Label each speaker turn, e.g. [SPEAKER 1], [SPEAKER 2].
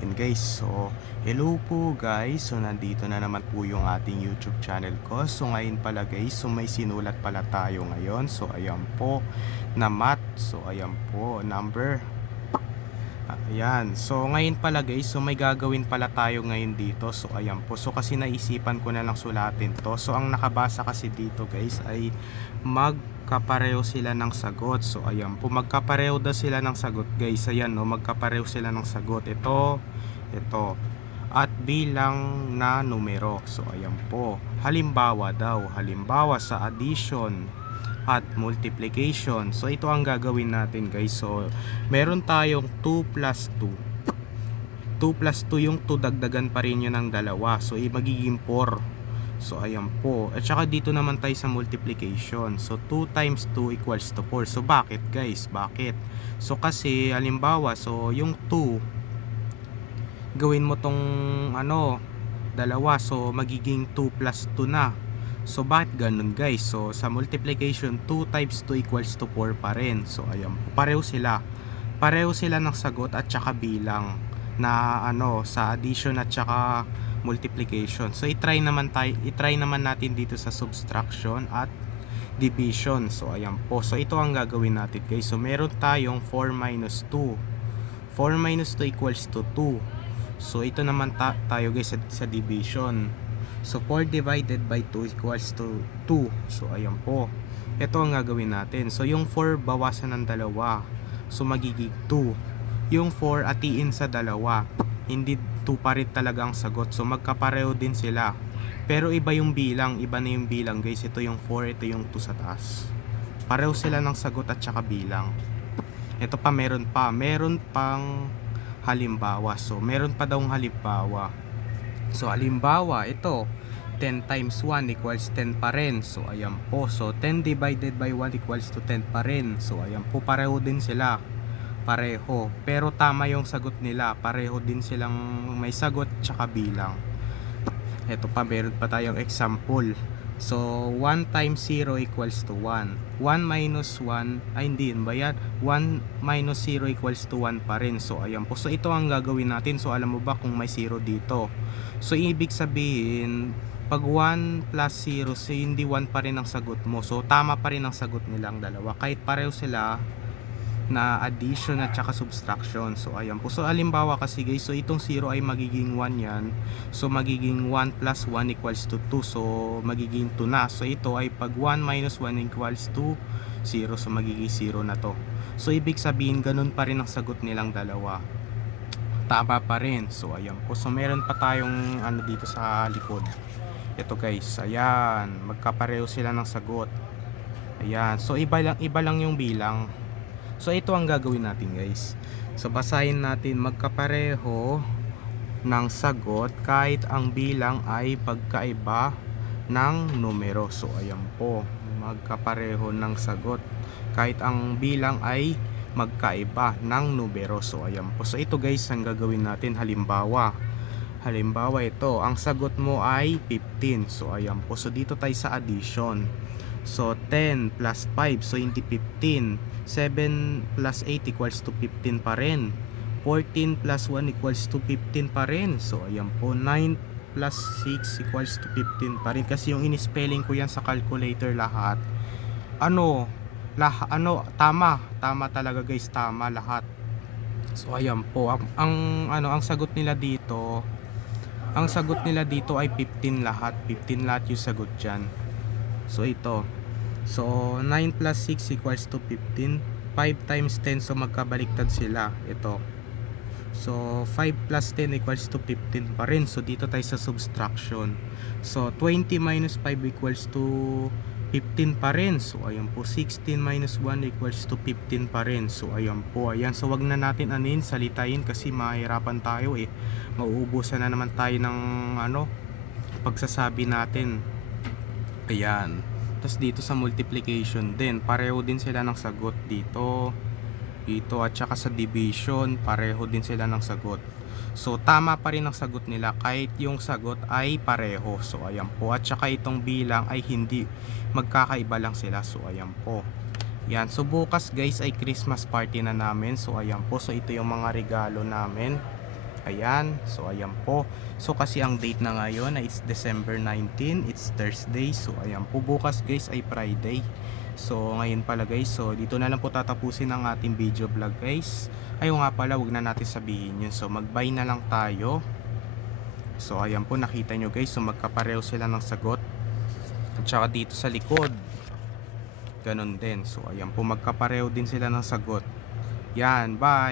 [SPEAKER 1] natin guys. So, hello po guys. So, nandito na naman po yung ating YouTube channel ko. So, ngayon pala guys, so may sinulat pala tayo ngayon. So, ayan po na math. So, ayan po, number. Ayan. So, ngayon pala guys, so may gagawin pala tayo ngayon dito. So, ayan po. So, kasi naisipan ko na lang sulatin to. So, ang nakabasa kasi dito guys ay magkapareho sila ng sagot. So, ayan po. Magkapareho daw sila ng sagot guys. Ayan no, magkapareho sila ng sagot. Ito, ito. At bilang na numero. So, ayan po. Halimbawa daw. Halimbawa sa addition at multiplication. So, ito ang gagawin natin guys. So, meron tayong 2 plus 2. 2 plus 2 yung 2 dagdagan pa rin yun ng dalawa. So, i- magiging 4. So, ayan po. At saka dito naman tayo sa multiplication. So, 2 times 2 equals to 4. So, bakit guys? Bakit? So, kasi, halimbawa, so, yung 2, gawin mo tong, ano, dalawa. So, magiging 2 plus 2 na. So, bakit ganun guys? So, sa multiplication, 2 times 2 equals to 4 pa rin. So, ayan. Pareho sila. Pareho sila ng sagot at saka bilang na ano sa addition at saka multiplication. So i-try naman tayo, i-try naman natin dito sa subtraction at division. So ayan po. So ito ang gagawin natin guys. So meron tayong 4 minus 2. 4 minus 2 equals to 2. So ito naman ta- tayo guys sa, sa division. So 4 divided by 2 equals to 2. So ayan po. Ito ang gagawin natin. So yung 4 bawasan ng dalawa. So magiging 2. Yung 4 atiin sa dalawa. Hindi 2 pa rin talaga ang sagot. So magkapareho din sila. Pero iba yung bilang, iba na yung bilang guys. Ito yung 4, ito yung 2 sa taas. Pareho sila ng sagot at saka bilang. Ito pa meron pa. Meron pang halimbawa. So meron pa daw halimbawa. So halimbawa, ito 10 times 1 equals 10 pa rin. So ayan po. So 10 divided by 1 equals to 10 pa rin. So ayan po, pareho din sila. Pareho. Pero tama yung sagot nila. Pareho din silang may sagot tsaka bilang. Ito pa, meron pa tayong example. So, 1 times 0 equals to 1. 1 minus 1, ay hindi yun ba yan? 1 minus 0 equals to 1 pa rin. So, ayan po. So, ito ang gagawin natin. So, alam mo ba kung may 0 dito? So, ibig sabihin, pag 1 plus 0, so hindi 1 pa rin ang sagot mo. So, tama pa rin ang sagot nilang dalawa. Kahit pareho sila na addition at saka subtraction. So, ayan po. So, alimbawa kasi guys, so itong 0 ay magiging 1 yan. So, magiging 1 plus 1 equals to 2. So, magiging 2 na. So, ito ay pag 1 minus 1 equals to 0. So, magiging 0 na to. So, ibig sabihin, ganun pa rin ang sagot nilang dalawa. Tama pa rin. So, ayan po. So, meron pa tayong ano dito sa likod. Ito guys, ayan. Magkapareho sila ng sagot. Ayan. So, iba lang, iba lang yung bilang. So, ito ang gagawin natin guys. So, basahin natin magkapareho ng sagot kahit ang bilang ay pagkaiba ng numero. So, ayan po. Magkapareho ng sagot kahit ang bilang ay magkaiba ng numero. So, ayan po. So, ito guys, ang gagawin natin. Halimbawa, halimbawa ito, ang sagot mo ay 15. So, ayan po. So, dito tayo sa addition. So, 10 plus 5. So, hindi 15. 7 plus 8 equals to 15 pa rin. 14 plus 1 equals to 15 pa rin. So, ayan po. 9 plus 6 equals to 15 pa rin. Kasi yung in-spelling ko yan sa calculator lahat. Ano, lah, ano, tama. Tama talaga guys, tama lahat. So, ayan po. Ang, ang, ano, ang sagot nila dito, ang sagot nila dito ay 15 lahat. 15 lahat yung sagot dyan. So, ito. So, 9 plus 6 equals to 15. 5 times 10, so magkabaliktad sila. Ito. So, 5 plus 10 equals to 15 pa rin. So, dito tayo sa subtraction. So, 20 minus 5 equals to 15 pa rin. So, ayan po. 16 minus 1 equals to 15 pa rin. So, ayan po. Ayan. So, wag na natin anin, salitain kasi mahirapan tayo eh. Mauubusan na naman tayo ng ano, pagsasabi natin. Ayan. Tapos dito sa multiplication din, pareho din sila ng sagot dito. Dito at saka sa division, pareho din sila ng sagot. So tama pa rin ang sagot nila kahit yung sagot ay pareho. So ayan po. At saka itong bilang ay hindi magkakaiba lang sila. So ayan po. Yan. So bukas guys ay Christmas party na namin. So ayan po. So ito yung mga regalo namin. Ayan, so ayan po. So kasi ang date na ngayon ay it's December 19, it's Thursday. So ayan po bukas guys ay Friday. So ngayon pala guys, so dito na lang po tatapusin ang ating video vlog guys. Ayaw nga pala, wag na natin sabihin yun. So mag-bye na lang tayo. So ayan po nakita nyo guys, so magkapareho sila ng sagot. At saka dito sa likod, ganun din. So ayan po magkapareho din sila ng sagot. Yan, bye!